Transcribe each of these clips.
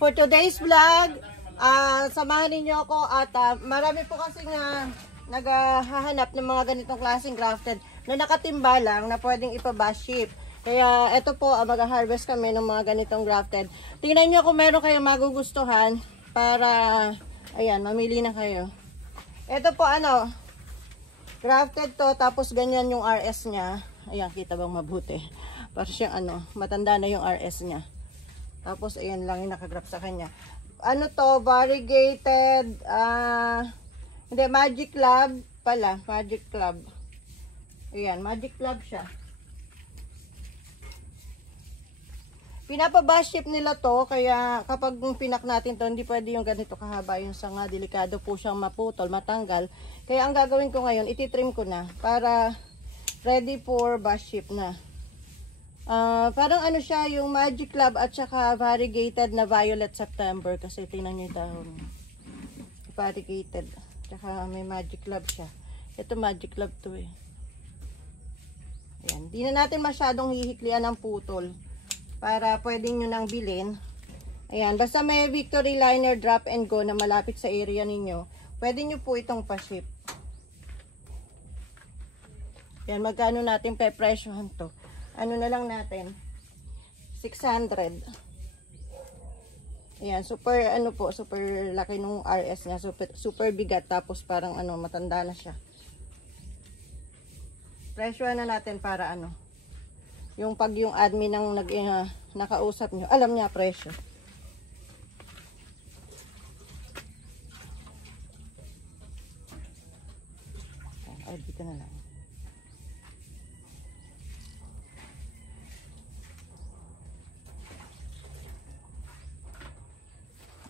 For today's vlog, samahan ninyo ako at marami po kasi nga naghahanap ng mga ganitong klaseng grafted na nakatimba lang na pwedeng ipa-bash ship. Kaya ito po, mag-harvest kami ng mga ganitong grafted. Tingnan nyo kung meron kayong magugustuhan para, ayan, mamili na kayo. Ito po grafted to, tapos ganyan yung RS niya. Ayan, kita bang mabuti? Para siyang matanda na yung RS niya. Tapos ayan lang yung nakagraph sa kanya. Ano to, variegated, hindi, Magic Club pala, Magic Club. Ayan, Magic Club siya. Pinapa-bash ship nila to, kaya kapag pinak natin to, hindi pwede yung ganito kahaba yung sanga. Delikado po siyang maputol, matanggal. Kaya ang gagawin ko ngayon, ititrim ko na para ready for bash ship na. Parang siya, yung Magic Club at saka variegated na Violet September. Kasi tingnan nyo yung dahon. Variegated. Tsaka may Magic Club siya. Ito Magic Club to eh. Ayan. Di na natin masyadong hihiklian ng putol. Para pwedeng nyo nang bilhin. Ayan. Basta may Victory Liner drop and go na malapit sa area ninyo. Pwede nyo po itong pa-ship. Ayan. Magkano natin pe-presyohan to? Ano na lang natin? 600. Ayan, super super laki nung RS niya, super bigat, tapos parang matanda na siya. Presyohan na natin para yung pag yung admin ng nakausap nyo, alam niya presyo. Ay, dito na lang.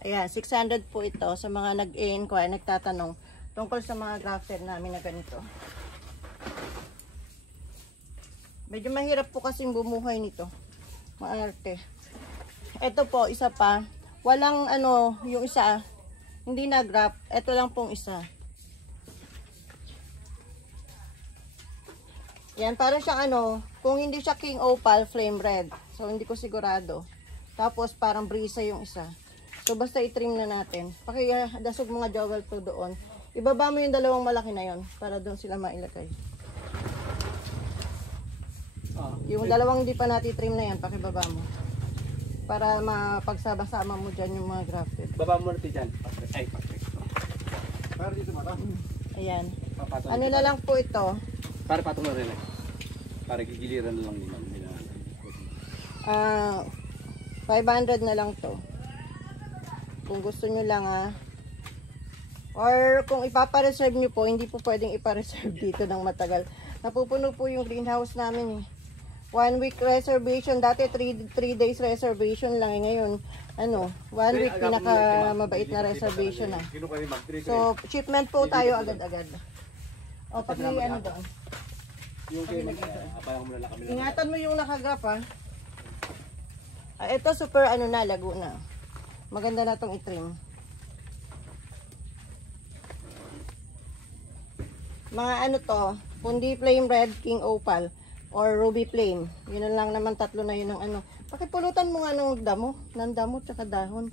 Ayan, 600 po ito sa mga nag-inquire, nagtatanong tungkol sa mga grafted namin na ganito. Medyo mahirap po kasing bumuhay nito. Maarte. Ito po, isa pa. Walang yung isa, hindi na graft. Ito lang pong isa. Yan, para siyang kung hindi siya King Opal, flame red. So, hindi ko sigurado. Tapos, parang brisa yung isa. So, basta i-trim na natin. Pakidasog mga jowel to doon. Ibaba mo yung dalawang malaki na yon para doon sila mailagay. Yung dalawang hindi pa natin trim na yan, pakibaba mo. Para mapagsama-sama mo dyan yung mga grafted. Baba mo natin dyan. Ay, perfect. Para dito mata. Ayan. Na lang po ito. Para patong na rin eh. Para gigiliran na lang nila. 500 na lang to. Kung gusto nyo lang or kung ipapa-reserve nyo po, hindi po pwedeng ipa-reserve dito ng matagal. Napupuno po yung greenhouse namin eh. 1 week reservation, dati 3 days reservation lang eh. Ngayon, 1 week pinaka mabait na reservation na. So, shipment po tayo agad-agad. O, pati doon. Yung apayang mo na lang kami. Ingatan mo yung nakagraph ito super Laguna. Maganda na itong i-trim. Mga to, kundi flame red, King Opal, or ruby flame. Yun lang naman, tatlo na yun ng Pakipulutan mo nga ng damo, tsaka dahon.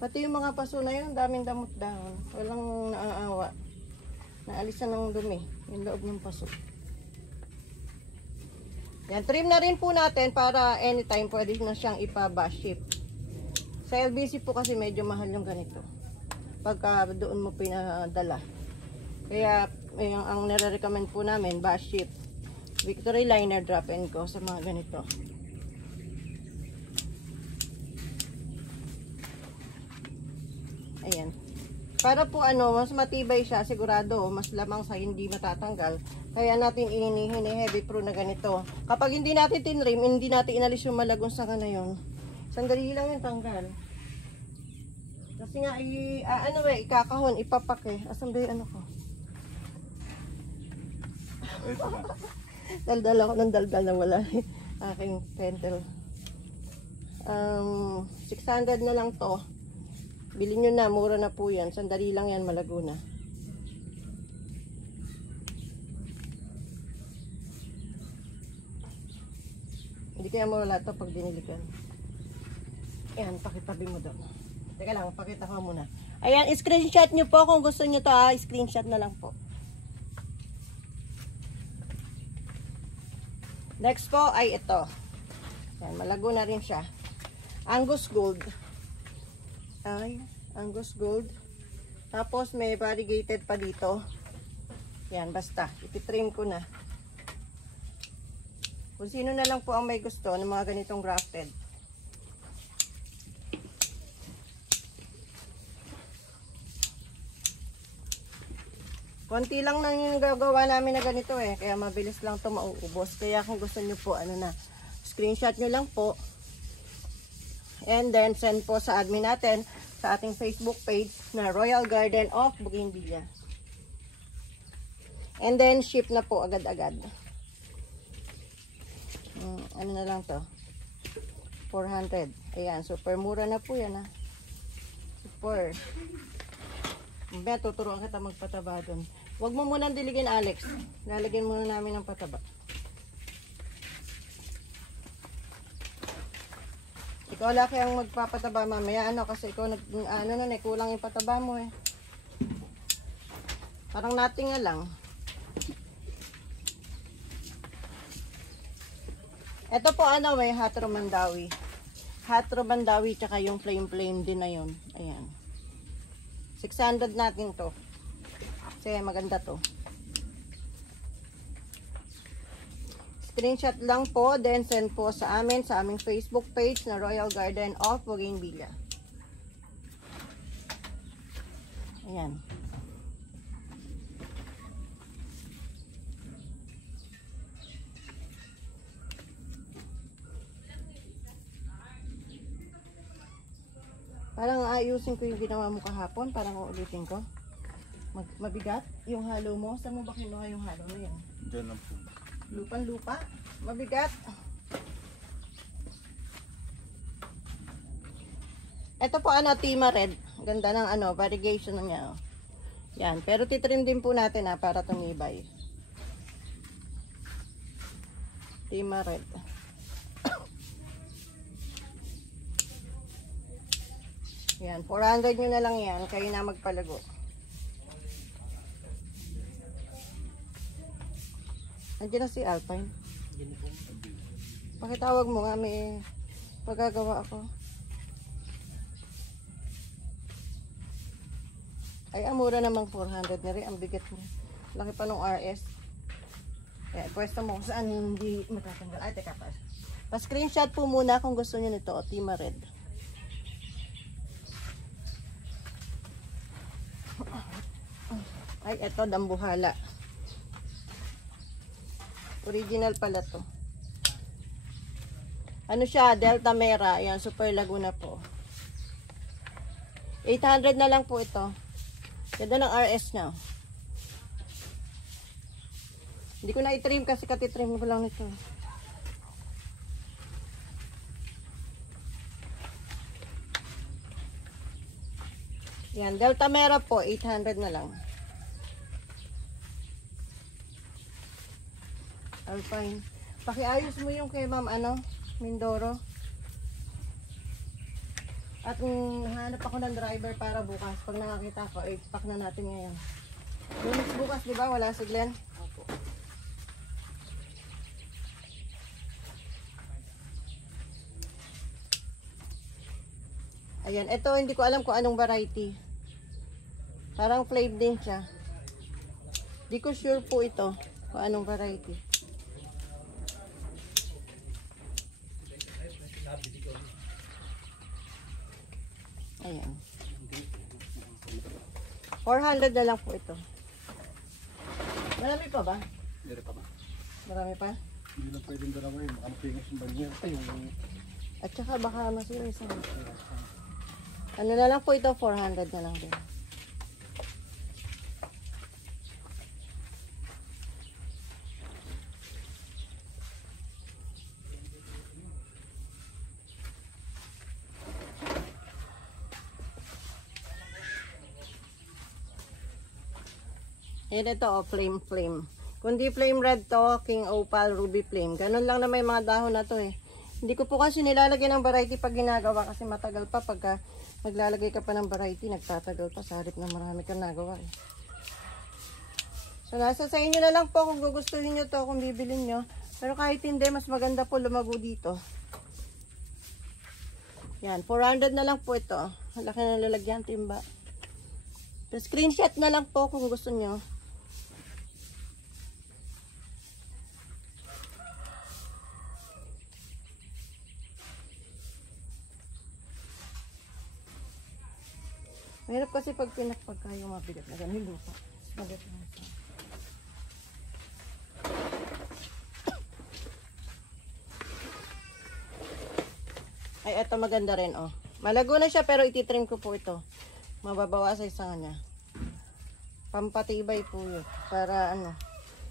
Pati yung mga paso na yun, daming damot dahon. Walang naaawa. Naalisan ng dumi, yung loob ng paso. Yan, trim na rin po natin para anytime pwede na siyang ipa-bash ship. Sa LBC po kasi medyo mahal yung ganito. Pagka doon mo pinadala. Kaya ang nire-recommend po namin, bash ship. Victory Liner drop and go sa mga ganito. Ayan. Para po mas matibay siya, sigurado, mas lamang sa hindi matatanggal. Kaya natin heavy pro na ganito. Kapag hindi natin tinrim, hindi natin inalis yung malagong sanga na yun. Sandali lang yung tanggal. Kasi nga, ikakahon, ipapak eh. Asan ba yung ko? Daldal ako ng daldal na wala aking pentel. 600 na lang to. Bilhin nyo na, mura na po yan. Sandali lang yan, malago na. Hindi kaya mawala to pag diniligan. Ayan, pakitabi mo doon. Teka lang, pakita ko muna. Ayan, screenshot nyo po kung gusto nyo to ha. Screenshot na lang po. Next po ay ito. Ayan, malago na rin siya. Angus Gold. Ay, Angus Gold. Tapos may variegated pa dito. Yan, basta. Ipitrim ko na. Kung sino na lang po ang may gusto ng mga ganitong grafted. Konti lang nang yung gagawa namin na ganito eh. Kaya mabilis lang ito mauubos. Kaya kung gusto nyo po, ano na, screenshot nyo lang po. And then send po sa admin natin sa ating Facebook page na Royal Garden of Bougainvillea. And then ship na po agad-agad. Ano na lang to? 400. Ayan, super mura na po yan ha. Super. Mamaya tuturuan kita magpataba doon. Huwag mo munang diligin, Alex. Lalagyan muna namin ng pataba. Ikaw laki ang magpapataba mamaya. Ano, kasi ikaw kulang yung pataba mo eh. Parang nating nga lang. Ito po may hot romandawi. Hot romandawi tsaka yung flame din na yun. Ayan. 600 natin to. Kasi maganda to. Screenshot lang po, then send po sa amin, sa aming Facebook page na Royal Garden of Bougainvillea. Ayan. Parang ayusin ko yung ginawa mo kahapon. Parang uulitin ko. Mabigat yung halo mo. Saan mo ba kinuha yung halo mo yan? Diyan lang po. Lupa. Mabigat. Ito po Tima Red. Ganda ng variegation niya. Yan. Pero titrim din po natin para tumibay. Tima Red. Yan, 400 nyo na lang yan. Kayo na magpalago. Nandiyan na si Alpine. Pakitawag mo nga, may pagagawa ako. Ay, amura namang 400 na rin. Ang bigat niya. Laki pa nung RS. Kaya, pwesto mo kung saan hindi matatanggal. Ay, teka pa. Pa-screenshot po muna kung gusto nyo nito. Tima Red. Ay, eto, dambuhala. Original pala to. Ano siya? Delta Mera. Ayan, Super Laguna po. 800 na lang po ito. Ganda ng RS niya. Hindi ko na i-trim kasi katitrim ko lang nito. Yan, Delta Mera po. 800 na lang. Alpine. Pakiayos mo yung kay Ma'am Mindoro. At hanap ako ng driver para bukas. Pag nakakita ko, pack na natin ngayon. Lunes bukas, di ba? Wala si Glenn? Opo. Ayan. Ito, hindi ko alam kung anong variety. Parang flame din siya. Di ko sure po ito kung anong variety. Ayan. 400 na lang po ito. Marami pa ba? Meron pa ba? Marami pa? Hindi na pwedeng dalawa yun. Makampingos yung banyan. At saka baka masira isang. Ano na lang po ito? 400 na lang din. Yan ito, flame. Kundi flame red to, king opal, ruby flame. Ganun lang na may mga dahon na to eh. Hindi ko po kasi nilalagyan ng variety pag ginagawa kasi matagal pa pagka maglalagay ka pa ng variety, nagtatagal pa sa halip na marami kang nagawa eh. So nasa sa inyo na lang po kung gugustuhin nyo to, kung bibilin nyo. Pero kahit hindi, mas maganda po lumago dito. Yan, 400 na lang po ito. Laki na lalagyan, timba. So, screenshot na lang po kung gusto nyo. Mahirap kasi pag pinakpag kayo mabigat na ganun lupa. Mabigat na ito. Ay, ito maganda rin, oh. Malago na siya pero ititrim ko po ito. Mababawasan sa kanya. Pampatibay po yun. Para ano.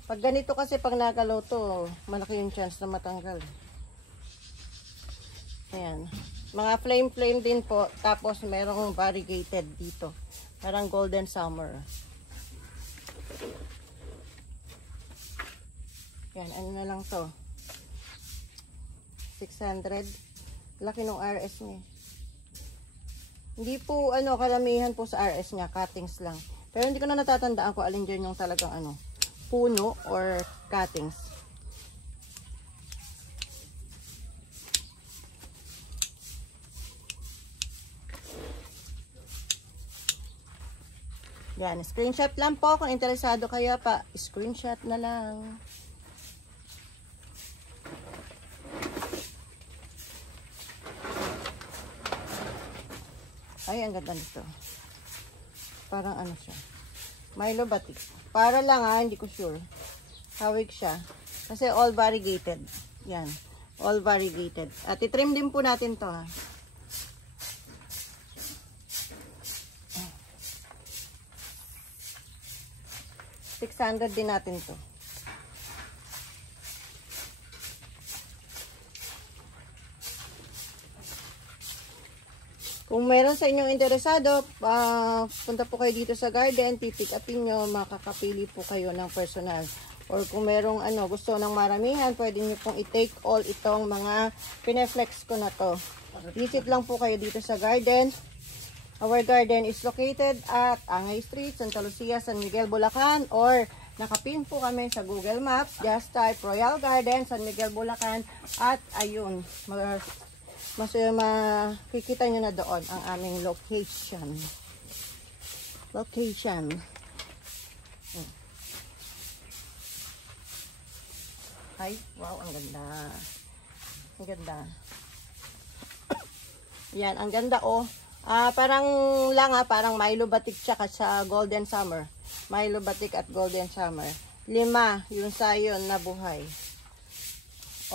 Pag ganito kasi pag nakaloto, malaki yung chance na matanggal. Ayan. Mga flame din po. Tapos merong variegated dito. Parang golden summer. Yan. Ano na lang to? 600. Laki ng RS niya. Hindi po ano kalamihan po sa RS niya. Cuttings lang. Pero hindi ko na natatandaan kung alin dyan yung talagang ano. Puno or cuttings. Yan, screenshot lang po. Kung interesado kayo pa, screenshot na lang. Ay, ang ganda nito. Parang ano siya. Milo batik. Para lang ha, hindi ko sure. Hawig siya. Kasi all variegated. Yan. All variegated. At itrim din po natin to ha. $600 din natin to. Kung meron sa inyong interesado, punta po kayo dito sa garden, pipick upin nyo, makakapili po kayo ng personal. Or kung merong gusto ng maramihan, pwede nyo pong i-take all itong mga pineflex ko na to. Visit lang po kayo dito sa garden. Our garden is located at Angay Street, Santa Lucia, San Miguel, Bulacan, or nakapin po kami sa Google Maps. Just type Royal Garden, San Miguel, Bulacan, at ayun, makikita nyo na doon ang aming location. Ay, wow, ang ganda. Ang ganda. Yan, ang ganda oh. Parang parang Milo batik tsaka sa Golden Summer. Milo batik at Golden Summer. 5 yung sayon na buhay.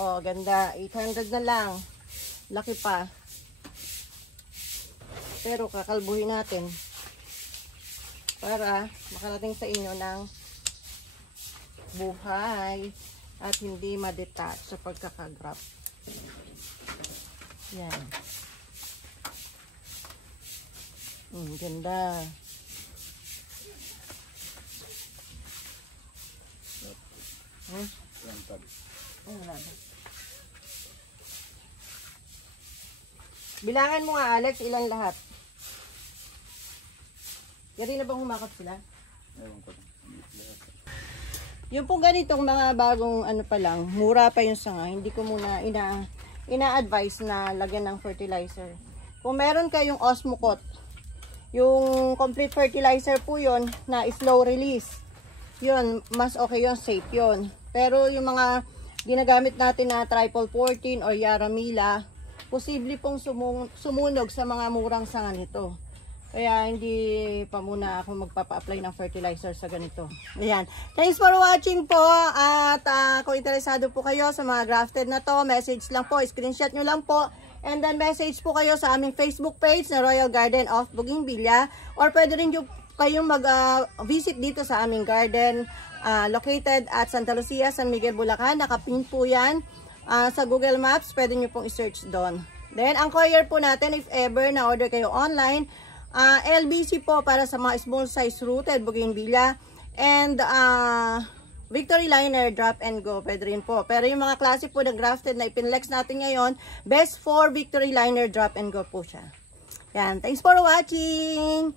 Oh, ganda. 800 na lang. Laki pa. Pero kakalbuhin natin para makarating sa inyo ng buhay at hindi ma-detach sa pagkakagrap. Yan. Ganda. Bilangan mo nga Alex, ilan lahat? Yari na bang humakot sila? Yung pong ganitong mga bagong pa lang, mura pa yung sanga. Hindi ko muna ina-advise na lagyan ng fertilizer. Kung meron kayong Osmocote, yung complete fertilizer po yun na slow release. Yun, mas okay yun, safe yun. Pero yung mga ginagamit natin na Triple 14 or Yaramila, posible pong sumunog sa mga murang sanga nito. Kaya hindi pa muna ako magpapa-apply ng fertilizer sa ganito. Ayan. Thanks for watching po. At kung interesado po kayo sa mga grafted na to, message lang po, screenshot nyo lang po. And then message po kayo sa aming Facebook page na Royal Garden of Bougainvillea. Or pwede rin kayong mag-visit dito sa aming garden located at Santa Lucia, San Miguel, Bulacan. Nakapin po yan sa Google Maps. Pwede nyo pong i-search doon. Then, ang courier po natin, if ever na-order kayo online, LBC po para sa mga small size rooted Bougainvillea. And Victory Liner, drop and go, pwede rin po. Pero yung mga klase po na grafted na ipinlex natin ngayon, best for Victory Liner, drop and go po siya. Yan, thanks for watching!